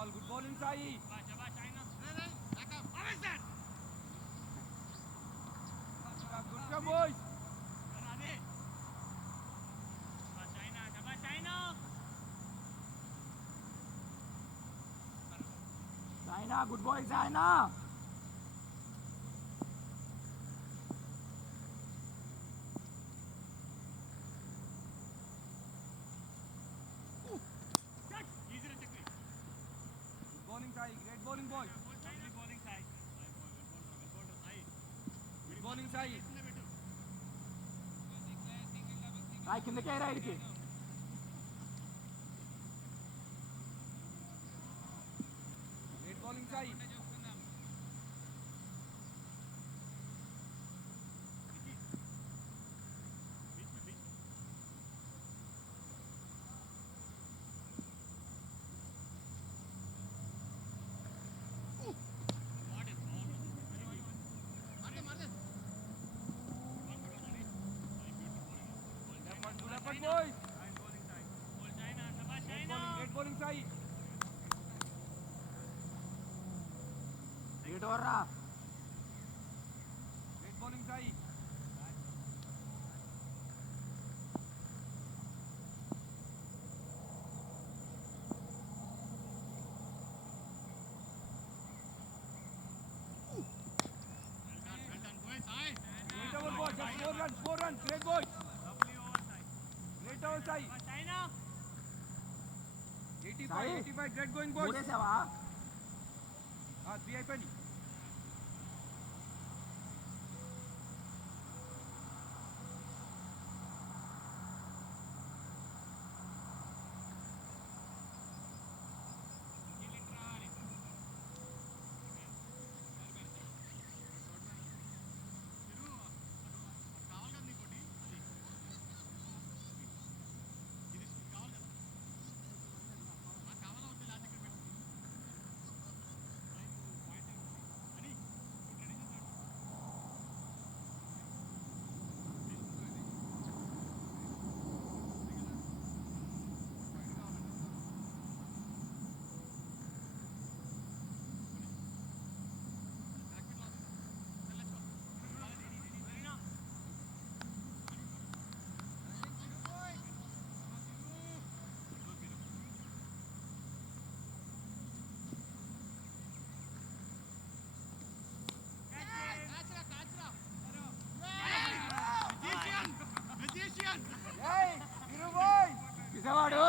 Good ball inside. Good job, boys. China, good boy, China. Bowling Sai, great bowling boy. Good bowling Sai. Sai కిందకే రా ఇడికి. Great bowling Sai. Good boys. Great bowling Sai. Great over ra. Great bowling Sai. Great over boy, just 4 runs, great boy. Great over Sai. 85, 85, great going boys. 3 అయిపోయింది. పిసవాడు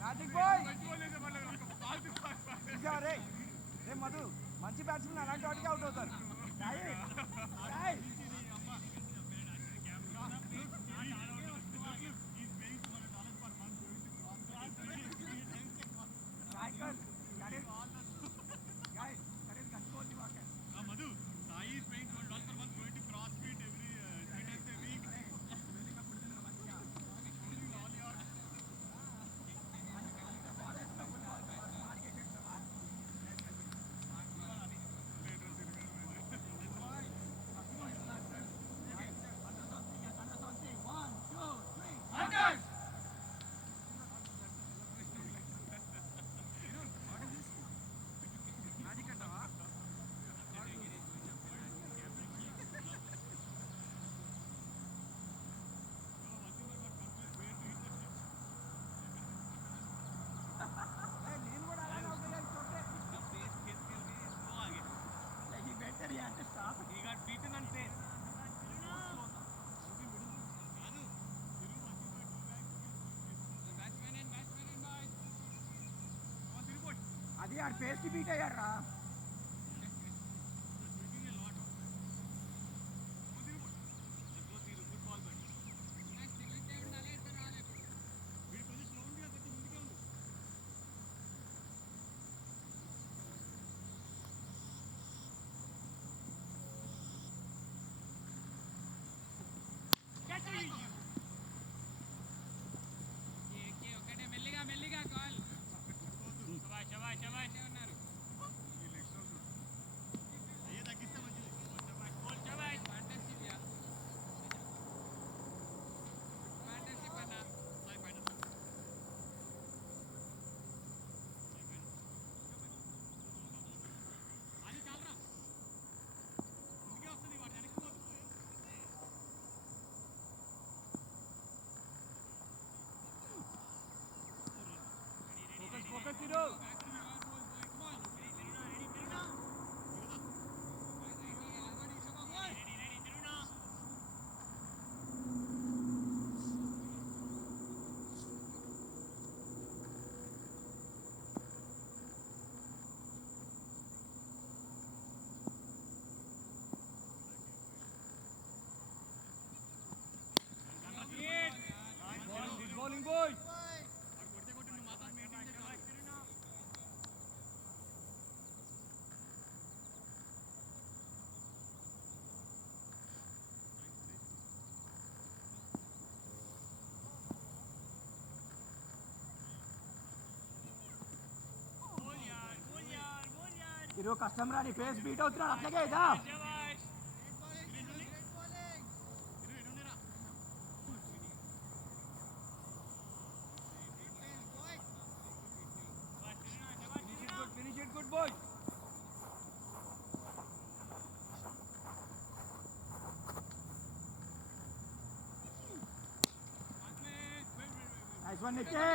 magic bye రే రే మధు మంచి batsmen అలాంటి వాటికి out అవుతారు. Madhu, Sai is paying $12 per month, going to CrossFit every 3 times a week. He got beaten on pace. అది ఆడు పేస్కి beat అయ్యాడు రా. మెల్లిగా కాల్. శబాష్ ఉన్నారు. ఈరోజు కష్టం రాని ఫేస్ బీట్ అవుతున్నాడు అట్లాగే ఇదా finish it good boy nice one Nikki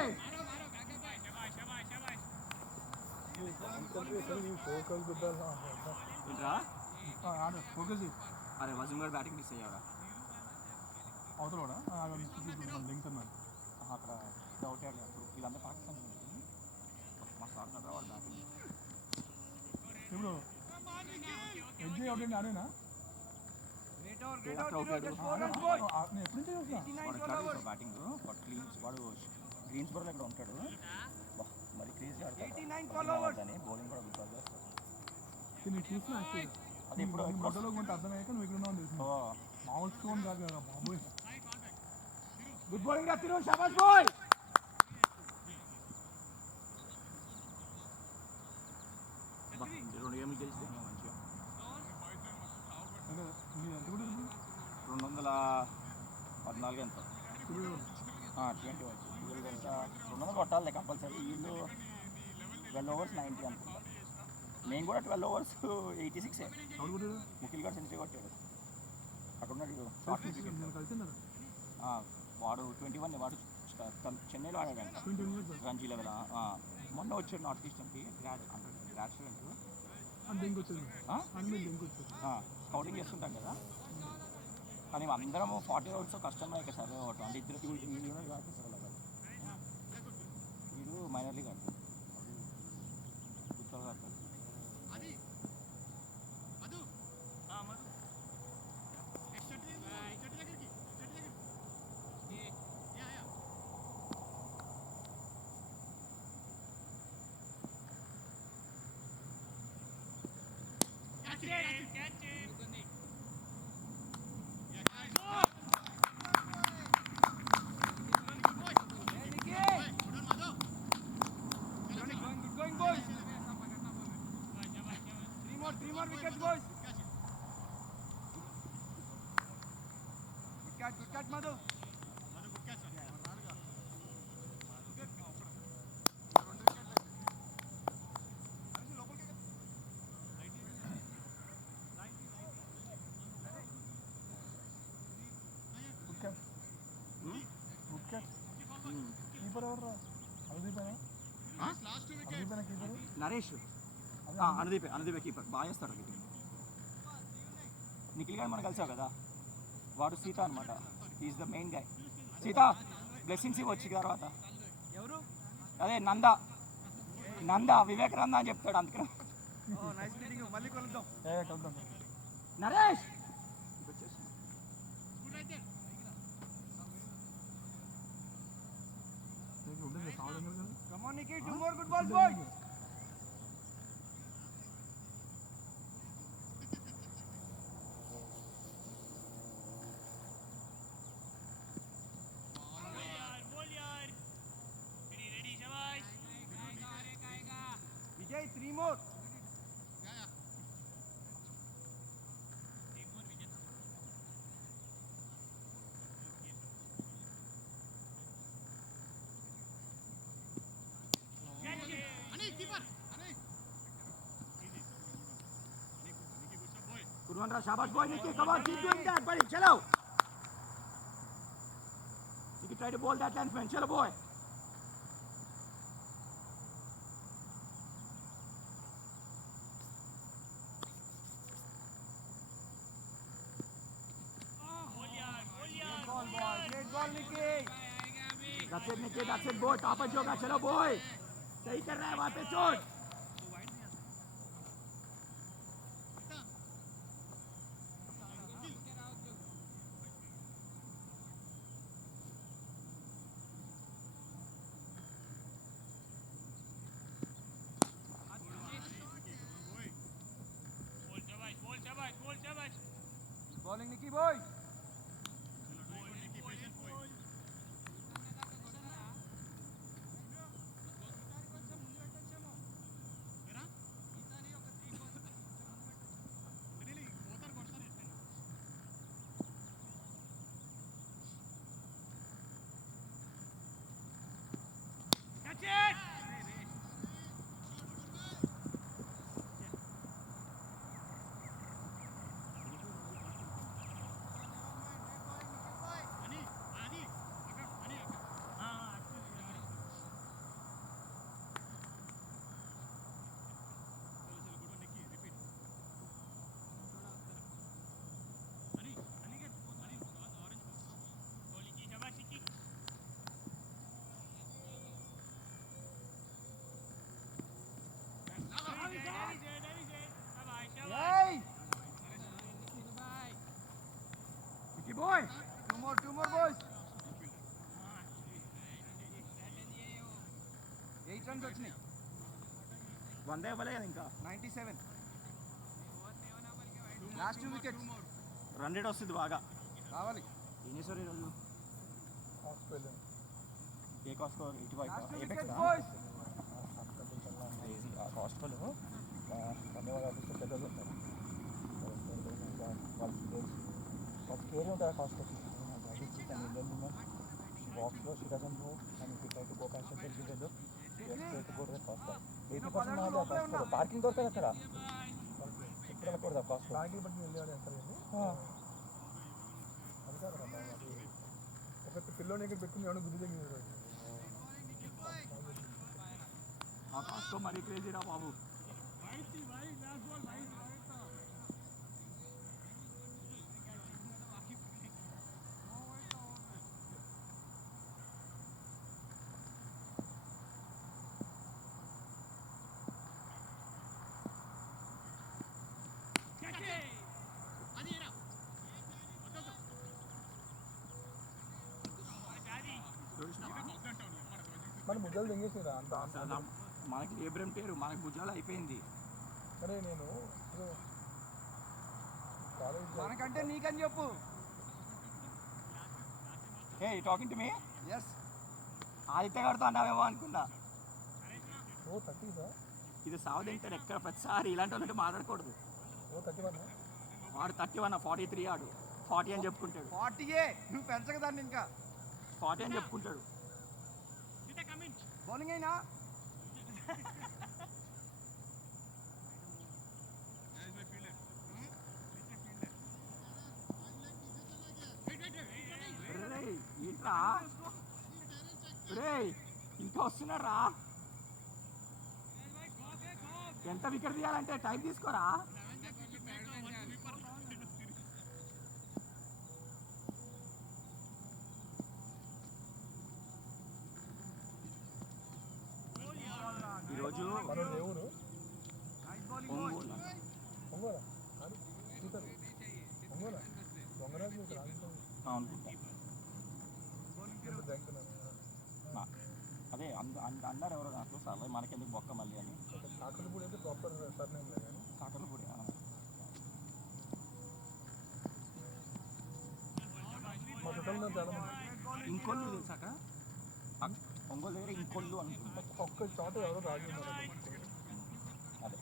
ఏంట్రా ఫోకస్ అరే వజీం గారు బ్యాటింగ్ మిస్ అయ్యారా అవతల కూడా దింగుతున్నాను అక్కడ అవుట్ అప్పుడు వీళ్ళంతా పాకిస్తాన్ మా సార్ కదా వాడు బ్యాటింగ్ ఇప్పుడు ఎడ్జి అవుట్ ఆడేనా నేను ఎప్పుడు చూసిన బ్యాటింగ్ వాడు గ్రీన్స్బర్గ్ ఇక్కడ ఉంటాడు మరి క్రేజీ ఆడతాడు బౌలింగ్ కూడా విచార్ చేస్తాడు నేను చూసిన అది ఇప్పుడు మొదలో కొంత అర్థమయ్యాక నువ్వు ఇక్కడ ఉన్నావు తెలిసింది మామూలు స్టోన్ కాదు కదా బాబోయ్ గుడ్ బౌలింగ్ రా తిరు షాబాష్ బాయ్ రెండు గేమ్లు గెలిస్తే మంచిగా అంటే మీరు ఎంత కూడా 214 ఎంత ఇప్పుడు 20 వచ్చు 200 కొట్టాలి కంపల్సరీ వీళ్ళు 12 overs 90 అనుకుంటా నేను కూడా 12 overs 86 ఎవరు కూడా ముఖిల్ గారు సెంచరీ కొట్టాడు అక్కడ ఉన్నాడు షార్ట్ నేను కలిసిందా వాడు 21 వాడు చెన్నైలో ఆడాడంట 20 రంజీ లెవెల్ మొన్న వచ్చాడు నార్త్ ఈస్టర్న్కి గ్రాడ్ స్టూడెంట్ దెంకి వచ్చేది అని మీరు దెంకి వచ్చారు స్కౌటింగ్ చేస్తుంటాం కదా కానీ అందరం 40 overs కష్టం అయితే సార్ అంటే ఇద్దరు వీడు కాబట్టి సార్ అలా వీడు మైనర్ లీగ్ ఆడతాడు గుర్తుగా ఆడతాడు Three more wickets, boys. Good catch, Madhu. Keeper ఎవరు అనుదీపేనా కీపర్ నరేష్ అనుదీపే కీపర్ బాగా చేస్తాడు కీపర్ నిఖిల్ గారు మనం కలిసావు కదా వాడు సీత అనమాట is the main guy Sita blessings ఇవ్వచ్చు తర్వాత ఎవరు అదే నంద వివేకానంద అని చెప్తాడు అందుకని మళ్ళీ కలుద్దాం Naresh Come on, Nikki, 2 more good balls, boys. Vijay, 3 more. Good one, Shabash boy, Nikki. Come on, keep doing that, buddy. Chalo. Nikki, try to bowl that linesman. Chalo, boy. Great ball, Nikki. That's it, Nikki. That's it, boy. Top of yoga. Chalo, boy. सही कर रहा है वहाँ पे चोट bowling निकी boy 8 runs వచ్చినాయి. 100 ఇవ్వలే కదా ఇంకా. 97. లాస్ట్ 2 wickets రన్ రేట్ వస్తుంది బాగా. రావాలి. ఏం చేశారు ఈరోజు? ఆస్ట్రేలియన్ ఏ కాస్ట్ లాస్ట్ 2 wickets ఎయిట్ బాయ్స్. కాస్ట్లో ధన్యవాదాలు ఆఫీస్లో పెద్దలు ఉంటారు వాళ్ళకి కేర్ ఉంటుంది కాస్ట్ బాక్స్లో శ్రీకాశంలో అండ్ ఫిట్ గో ప్యాషన్ తెలియదు కూడా కాస్ట్ 80% కాస్ట్ పార్కింగ్ దొరకదు అక్కడ ఎప్పుడు వెళ్ళకూడదు కాస్ట్ పార్కింగ్ బట్టి వెళ్ళేవాడు ఎంత అది కాదు ఒక పిల్లోని ఇక్కడ పెట్టుకుని ఎవడో గురి దగ్గర ఆ కాస్ట్ మరీ క్రేజీ రా బాబు. మన ముద్దలు తెంగేసిరా అంత అసలు మనకి లేబరం పేరు మనకి భుజాలు అయిపోయింది. సరే నేను కాలేజ్ మనకంటే నీకని చెప్పు. A talking to me? Yes. Aditya గారితో అన్నావేమో అనుకున్నా. 30 సార్ ఇది సాగు తింటారు ఎక్కడ ప్రతిసారి ఇలాంటి వాళ్ళంటే మాట్లాడకూడదు. 31 వాడు 31 43 ఆడు 40 అని చెప్పుకుంటాడు. 40 నువ్వు పెంచకదాన్ని ఇంకా 40 అని చెప్పుకుంటాడు. బౌలింగ్ అయినా ఏంట్రా రే ఇంకా వస్తున్నారా? ఎంత వికెట్ తీయాలంటే టైం తీసుకోరా. ఈరోజు మన దేవుడు ఒంగోలు ఒంగోలా చూస్తారు ఒంగోలా దొంగరాజు మీకు రాజు అనుకుంటా. అదే అన్నారు ఎవరో నాకు సర్లే మనకెందుకు బొక్క మళ్ళీ అని. కాకలపూడి అయితే ప్రాపర్ సర్ నేమ్ లేదు కానీ కాకలపూడి మా చుట్టాలు చాలా మంది ఇంకొల్లు తెలుసాక ఒంగోలు దగ్గర ఇంకొల్లు అనుకుంటా. ఒక్క చోట ఎవరో రాజు ఉన్నారు అదే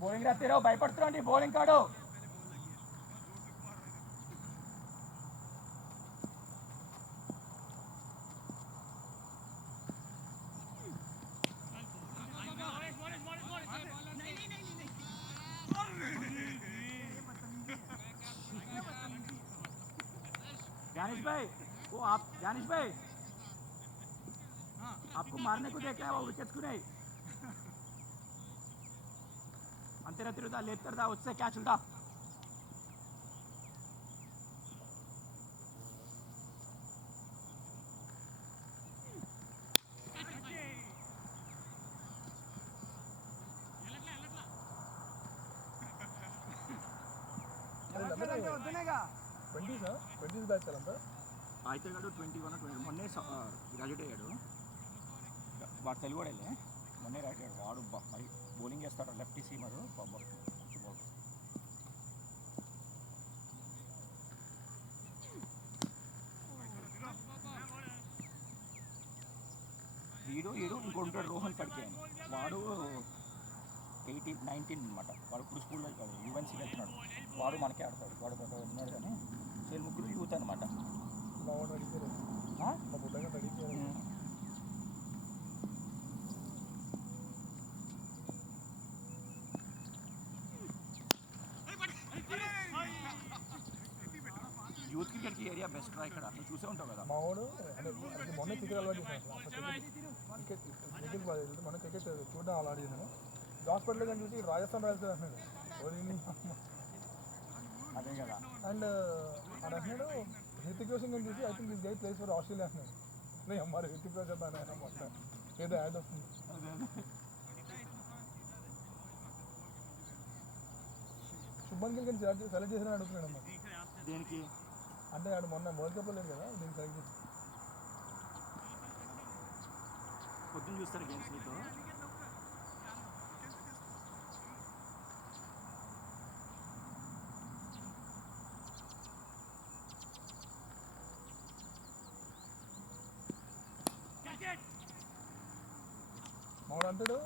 బౌలింగ్ రాత్తిరో భయపడుతున్నాండి బౌలింగ్ కాడు. दानिश भाई वो आप दानिश भाई आपको मारने को देख रहा है वो विकेट्स को नहीं अंतरा तिरुदा लेफ्टर था उससे क्या चलता వద్దునేగా 20 బ్యాచ్ అంతా అయితే గాడు 21 20 మొన్నే గ్రాడ్యుయేట్ అయ్యాడు. వాడు తెలుగు వాడేలే మొన్నే గ్రాడ్యుయేట్ అయ్యాడు. వాడు మరి బౌలింగ్ చేస్తాడు లెఫ్ట్ సీమరు వీడు ఇంకొంటాడు రోహన్ ఫడ్కే అని. వాడు 18 19 అనమాట. వాడు ఇప్పుడు స్కూల్లో యూఎన్సీకి వెళ్తున్నాడు. వాడు మనకే ఆడతాడు. వాడు ఉన్నాడు కానీ వీళ్ళు ముగ్గురు యూత్ అనమాట. మా వాడు రెడీ చేయలేదు మా బుడ్డగా రెడీ చేయలేదు యూత్ క్రికెట్కి ఏరియా బెస్ట్ రా ఇక్కడ. నువ్వు చూసే ఉంటావు కదా. మా వాడు అంటే మొన్న క్రికెట్ అలవాటు చేశాను క్రికెట్ మనం క్రికెట్ చూడడం అలవాటు చేశాను. హాస్పిటల్ కానీ చూసి రాజస్థాన్ రాయల్స్ అంటున్నాడు అదే కదా. అండ్ అని అంటున్నాడు హృతిక్ రోషన్ కానీ చూసి I think this guy place for Australia అంటున్నాడు. నేను మరి హృతిక్ రోషన్ అని మొత్తం ఏదో యాడ్ వస్తుంది. శుభన్ గిల్ కానీ సెలెక్ట్ చేసిన అడుగుతున్నాడు అమ్మా. దేనికి అంటే ఆడు మొన్న వరల్డ్ కప్ లేదు కదా దీనికి సెలెక్ట్ చేసి కూర్చొని చూస్తారు గేమ్స్ నీతో. మావాడు అంటాడు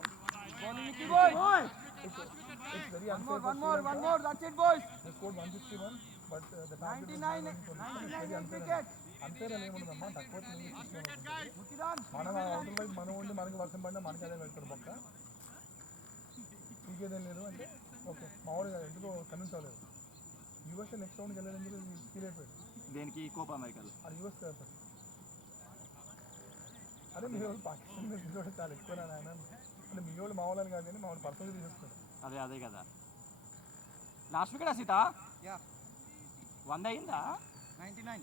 it's very One unfair for more, Sri Lanka. that's it, boys. They scored 161, but the target is 99 wicket. అంతేనా ఏముండదమ్మా తక్కువ Mukidan. మనం అవతల వైపు మనం ఉండి మనకి వర్షం పడినా మనకి అదే పెడతాడు పక్క ఇంకేదేం లేదు అంటే ఓకే మావాడు ఎందుకో కన్విన్స్ అవ్వలేదు. యూఎస్ఏ నెక్స్ట్ రౌండ్కి వెళ్ళాలని చెప్పి ఫీల్ అయిపోయాడు. దేనికి కోపా అమెరికాలో అది యూఎస్ సార్ అదే మీ వాళ్ళు పాకిస్తాన్ మీద కూడా చాలా ఎక్కువ ఆయన అంటే మీ వాళ్ళు మా వాళ్ళని కాదు కానీ మా వాళ్ళు పర్సనల్ తీసేస్తాడు. అదే కదా. లాస్ట్ వికెట్ సీత Yeah, 100 అయిందా? 99.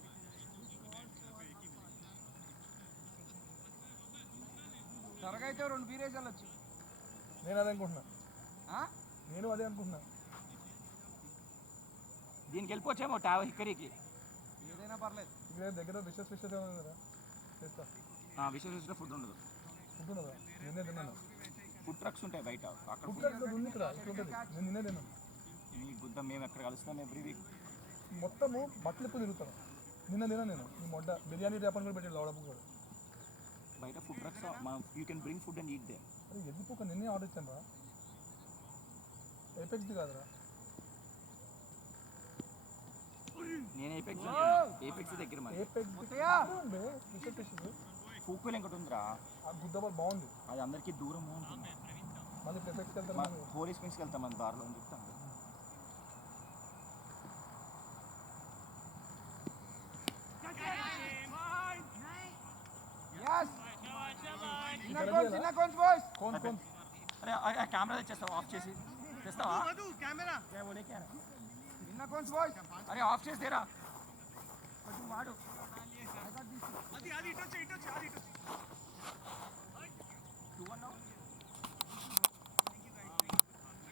త్వరగా అయితే 2 బీరేజ్ వెళ్ళొచ్చు. నేను అదే అనుకుంటున్నా నేను అదే అనుకుంటున్నా. దీనికి వెళ్ళిపోవచ్చేమో టావ్ హిక్కరీకి. ఏదైనా పర్లేదు. ఇక్కడ దగ్గర విషెస్ ఉంది కదా చేస్తా విశ్వసించిన ఫుడ్ ఉండదు. ఉంటున్నదా నిన్నే తిన్నాను. ఫుడ్ ట్రక్స్ ఉంటాయి బయట, అక్కడ ఫుడ్ ట్రక్స్ ఉంది ఇక్కడ ఉంటుంది నేను నిన్నే తిన్నాను. మీ గుద్ద మేము ఎక్కడ కలుస్తాం ఎవ్రీ వీక్. మొత్తము బట్టలు ఎక్కువ తిరుగుతాను. నిన్న తిన్నా నేను ఈ మొడ్డ బిర్యానీ రేపని కూడా పెట్టాడు లోడపు కూడా. బయట food trucks you can bring food and eat they. అరే ఎందుకు ఒక నిన్నే ఆర్డర్ ఇచ్చాను రా. ఏపెక్స్ది కాదురా. నేను ఏపెక్స్ దగ్గర మరి ఏపెక్స్ ఫిష్ ఫిష్ ఫూక్వెల్ ఇంకోటి ఉందిరా, ఆ గుద్దబాల్ బాగుంది. అది అందరికీ దూరం ఉంటుంది. మళ్ళీ ఎపెక్స్కి వెళ్తాను. హోలీ స్ప్రింగ్స్కి వెళ్తాం మన దారిలో అని చెప్తాను. Yes. చిన్న కోన్స్ బాయ్స్. కోన్ కోన్ అరే కెమెరా తెచ్చేస్తావా? ఆఫ్ చేసి తెస్తావా? కెమెరా చిన్న కోన్స్ బాయ్స్. అరే ఆఫ్ చేసి తేరా కొంచెం వాడు. అది ఇటు వచ్చి